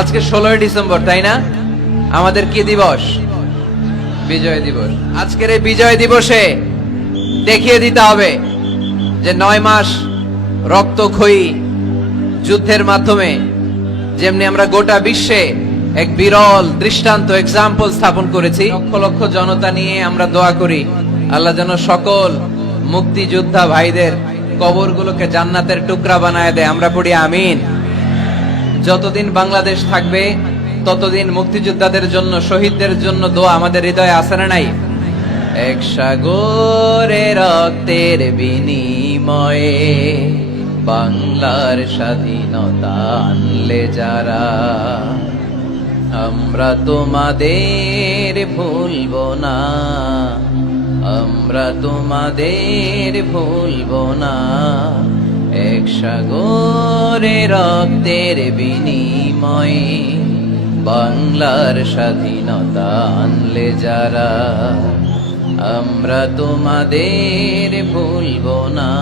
আজকে ষোলোই ডিসেম্বর, তাই না? আমাদের কি দিবস? বিজয় দিবস। আজকের এই বিজয় দিবসে দেখিয়ে দিতে হবে যে নয় মাস রক্তক্ষয়ী যুদ্ধের মাধ্যমে যেমনি আমরা গোটা বিশ্বে এক বিরল দৃষ্টান্ত এক্সাম্পল স্থাপন করেছি, লক্ষ লক্ষ জনতা নিয়ে আমরা দোয়া করি, আল্লাহ যেন সকল মুক্তিযোদ্ধা ভাইদের কবরগুলোকে জান্নাতের টুকরা বানায় দেয়। আমরা পড়ি আমিন। যতদিন বাংলাদেশ থাকবে, ততদিন মুক্তিযোদ্ধাদের জন্য, শহীদদের জন্য দোয়া আমাদের হৃদয়ে আসে না নাই? এক সাগরে রক্তের বিনিময়ে বাংলার স্বাধীনতা আনলে যারা, আমরা তোমাদের ভুলব না, আমরা তোমাদের ভুলব না। এক সাগরে রক্তের বিনিময়ে বাংলার স্বাধীনতা আনলে যারা, আমরা তোমাদের ভুলব না,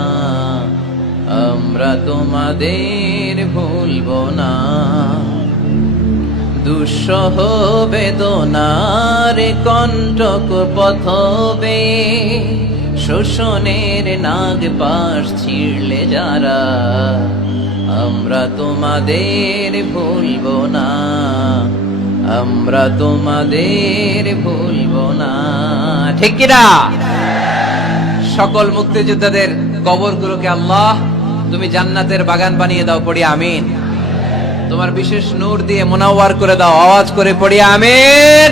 আমরা তোমাদের ভুলব না। দুঃসহ বেদনার কণ্টক পথবে শোষণের নাগ পাশ ছিঁড়লে যারা, আমরা তোমাদের ভুলব না, আমরা তোমাদের ভুলব না। ঠিক কিনা? সকল মুক্তিযোদ্ধাদের কবরগুলোকে আল্লাহ, তুমি জান্নাতের বাগান বানিয়ে দাও পড়ি আমিন। তোমার বিশেষ নূর দিয়ে মোনাওয়ার করে দাও, আওয়াজ করে পড়ি আমিন।